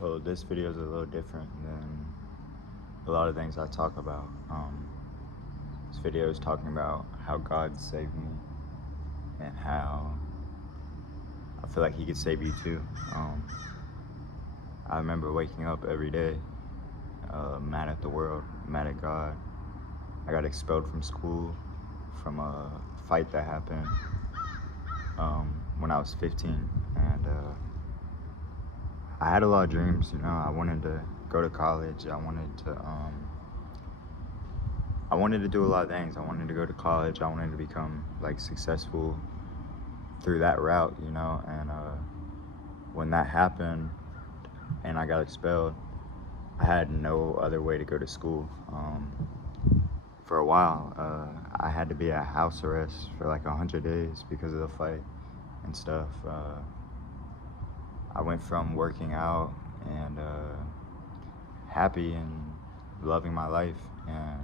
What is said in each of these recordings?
So this video is a little different than a lot of things I talk about. This video is talking about how God saved me and how I feel like He could save you too. I remember waking up every day mad at the world, mad at God. I got expelled from school from a fight that happened when I was 15, and I had a lot of dreams. I wanted to go to college. I wanted to do a lot of things. I wanted to go to college. I wanted to become successful through that route, and when that happened and I got expelled, I had no other way to go to school. For a while, I had to be at house arrest for 100 days because of the fight and stuff. I went from working out and happy and loving my life, and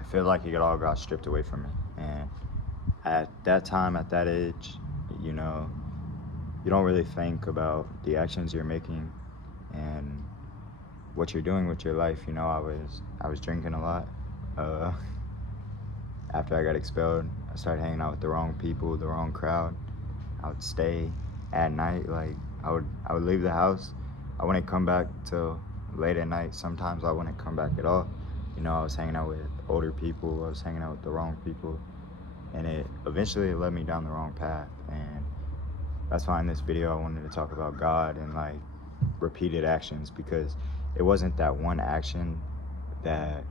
it felt like it all got stripped away from me. And at that time, at that age, you don't really think about the actions you're making and what you're doing with your life. I was drinking a lot. After I got expelled, I started hanging out with the wrong people, the wrong crowd. I would stay at night. I would leave the house. I wouldn't come back till late at night. Sometimes I wouldn't come back at all. I was hanging out with older people. I was hanging out with the wrong people, and it eventually led me down the wrong path. And that's why in this video I wanted to talk about God and repeated actions, because it wasn't that one action that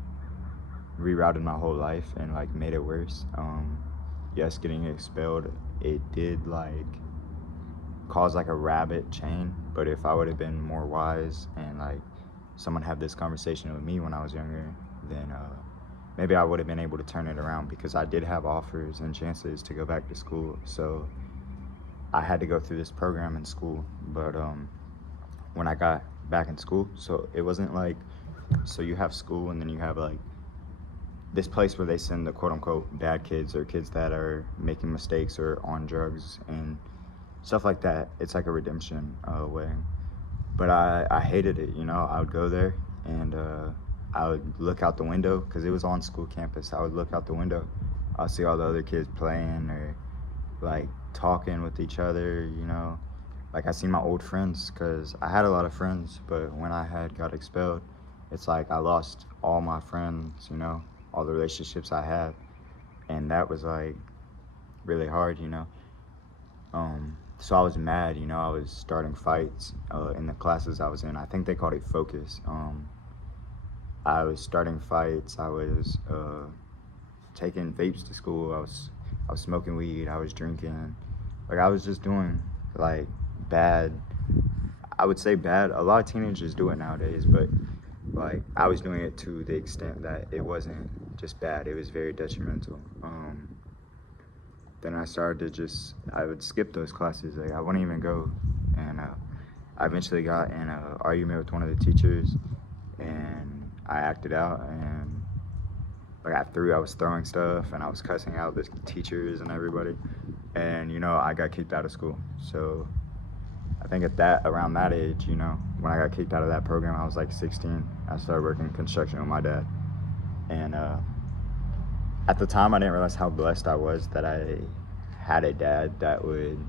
rerouted my whole life and made it worse. Yes, getting expelled, it did cause a rabbit chain, but if I would have been more wise and someone had this conversation with me when I was younger, then maybe I would have been able to turn it around, because I did have offers and chances to go back to school. So I had to go through this program in school. But when I got back in school, so it wasn't so you have school and then you have this place where they send the quote-unquote bad kids, or kids that are making mistakes or on drugs and stuff like that. It's like a redemption way. But I hated it. I would go there and I would look out the window, because it was on school campus. I would look out the window. I'll see all the other kids playing or talking with each other. I seen my old friends, because I had a lot of friends, but when I had got expelled, it's I lost all my friends, all the relationships I had, and that was really hard. So I was mad. I was starting fights in the classes I was in. I think they called it focus. I was starting fights. I was taking vapes to school. I was smoking weed. I was drinking. I was just doing bad. I would say bad. A lot of teenagers do it nowadays, but I was doing it to the extent that it wasn't just bad. It was very detrimental. Then I started to I would skip those classes. I wouldn't even go. And I eventually got in an argument with one of the teachers, and I acted out, and I was throwing stuff, and I was cussing out the teachers and everybody, and I got kicked out of school. So I think around that age, when I got kicked out of that program, I was 16. I started working construction with my dad, and at the time I didn't realize how blessed I was that I had a dad that would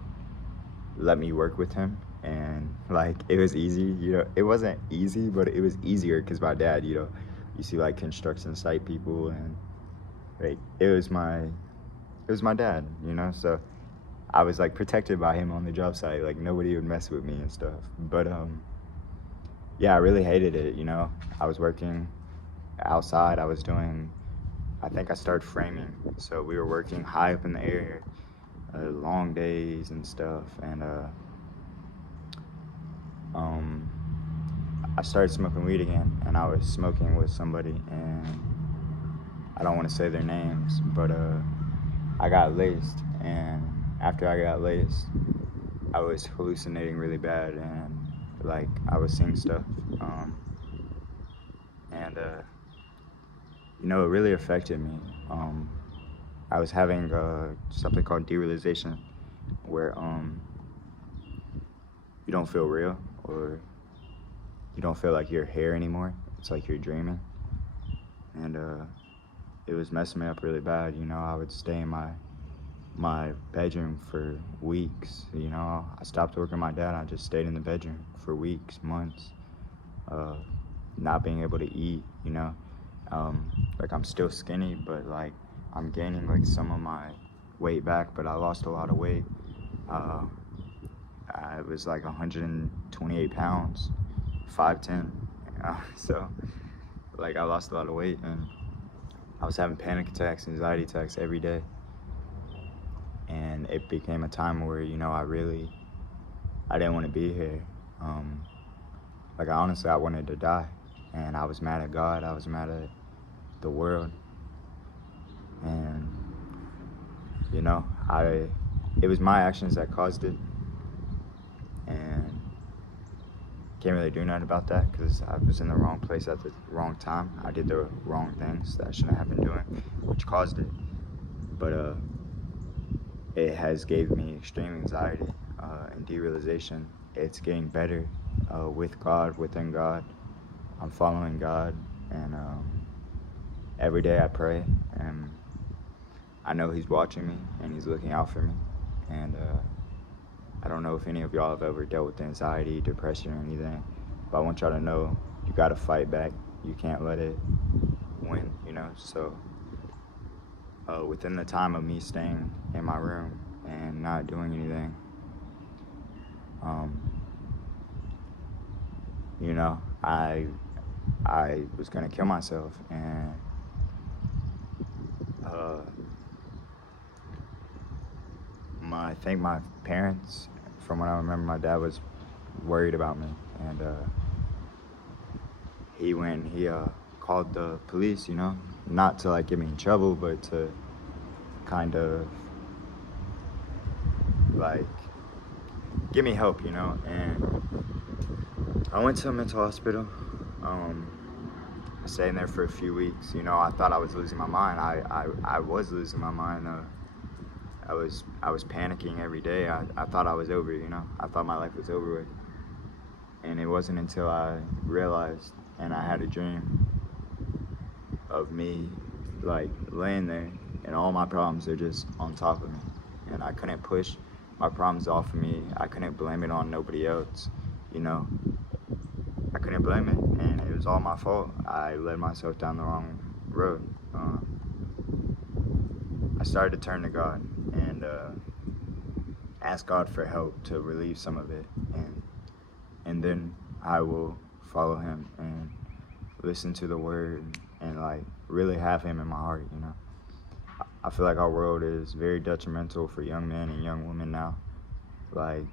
let me work with him. And it was easy. It wasn't easy, but it was easier because my dad, you see construction site people, and it was my dad, so I was protected by him on the job site. Nobody would mess with me and stuff. But yeah, I really hated it. I was working outside. I think I started framing, so we were working high up in the air, long days and stuff, and I started smoking weed again, and I was smoking with somebody, and I don't want to say their names, but I got laced, and after I got laced, I was hallucinating really bad, and I was seeing stuff, and it really affected me. I was having something called derealization, where you don't feel real, or you don't feel like you're here anymore. It's like you're dreaming. And it was messing me up really bad. You know, I would stay in my bedroom for weeks. You know, I stopped working with my dad. I just stayed in the bedroom for weeks, months, uh, not being able to eat. You know, like I'm still skinny, but like I'm gaining like some of my weight back. But I lost a lot of weight. Uh, I was like 128 pounds, 5'10". So like I lost a lot of weight, and I was having panic attacks, anxiety attacks every day. And it became a time where, you know, I didn't want to be here. Like honestly, I wanted to die, and I was mad at God. I was mad at the world, and you know, it was my actions that caused it, and can't really do nothing about that because I was in the wrong place at the wrong time. I did the wrong things that I shouldn't have been doing, which caused it. But it has gave me extreme anxiety and derealization. It's getting better with God, within God. I'm following God, and every day I pray, and I know He's watching me and He's looking out for me. And I don't know if any of y'all have ever dealt with anxiety, depression, or anything, but I want y'all to know you gotta fight back. You can't let it win, you know? So within the time of me staying in my room and not doing anything, you know, I was gonna kill myself, and I think my parents, from what I remember, my dad was worried about me, and he called the police, you know, not to like get me in trouble, but to kind of like give me help, you know. And I went to a mental hospital. I stayed in there for a few weeks. You know, I thought I was losing my mind. I was losing my mind. I was panicking every day. I thought I was over, you know. I thought my life was over with. And it wasn't until I realized, and I had a dream of me like laying there and all my problems are just on top of me. And I couldn't push my problems off of me. I couldn't blame it on nobody else, you know. I couldn't blame it, and it was all my fault. I led myself down the wrong road. I started to turn to God and ask God for help to relieve some of it, and then I will follow Him and listen to the Word and like really have Him in my heart. You know, I feel like our world is very detrimental for young men and young women now. Like,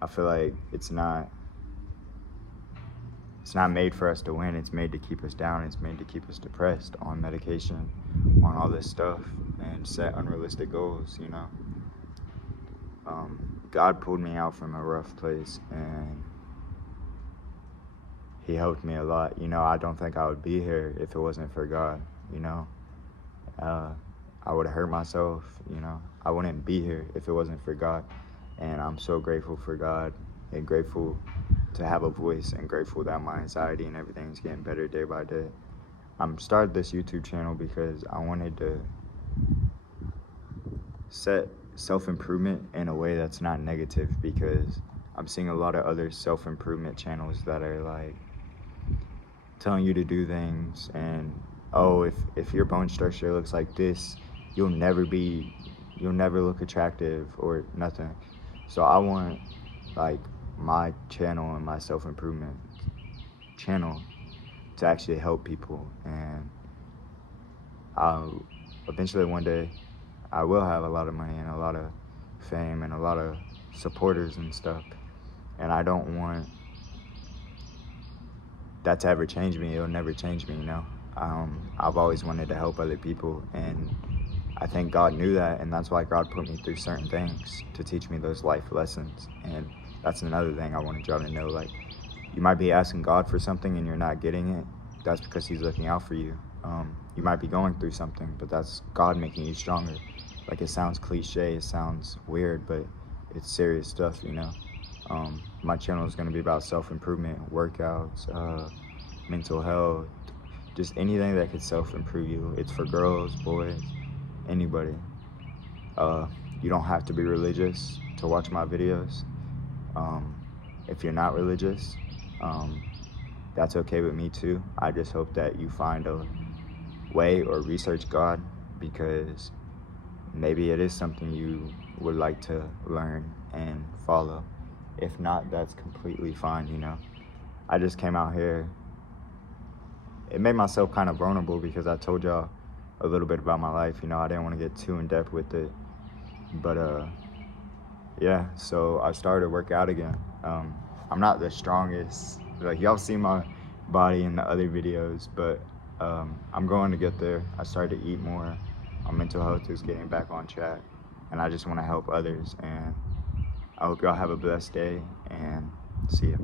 I feel like it's not made for us to win. It's made to keep us down. It's made to keep us depressed, on medication, on all this stuff, and set unrealistic goals, you know. God pulled me out from a rough place, and He helped me a lot. You know, I don't think I would be here if it wasn't for God, you know. I would have hurt myself, you know. I wouldn't be here if it wasn't for God. And I'm so grateful for God, and grateful to have a voice, and grateful that my anxiety and everything is getting better day by day. I'm started this YouTube channel because I wanted to set self-improvement in a way that's not negative, because I'm seeing a lot of other self-improvement channels that are like telling you to do things, and oh, if your bone structure looks like this, you'll never look attractive or nothing. So I want like my channel and my self-improvement channel to actually help people, and I'll eventually one day I will have a lot of money and a lot of fame and a lot of supporters and stuff, and I don't want that to ever change me. It'll never change me, you know. I've always wanted to help other people, and I think God knew that, and that's why God put me through certain things to teach me those life lessons. And that's another thing I want y'all to know. Like, you might be asking God for something and you're not getting it. That's because He's looking out for you. You might be going through something, but that's God making you stronger. Like, it sounds cliche, it sounds weird, but it's serious stuff, you know. My channel is going to be about self-improvement, workouts, mental health, just anything that could self-improve you. It's for girls, boys, anybody. You don't have to be religious to watch my videos. If you're not religious, that's okay with me too. I just hope that you find a way or research God, because maybe it is something you would like to learn and follow. If not, that's completely fine, you know. I just came out here. It made myself kind of vulnerable because I told y'all a little bit about my life, you know. I didn't want to get too in depth with it. But yeah, so I started to work out again. I'm not the strongest. Like, y'all see my body in the other videos, but I'm going to get there. I started to eat more. My mental health is getting back on track, and I just want to help others. And I hope y'all have a blessed day, and see ya.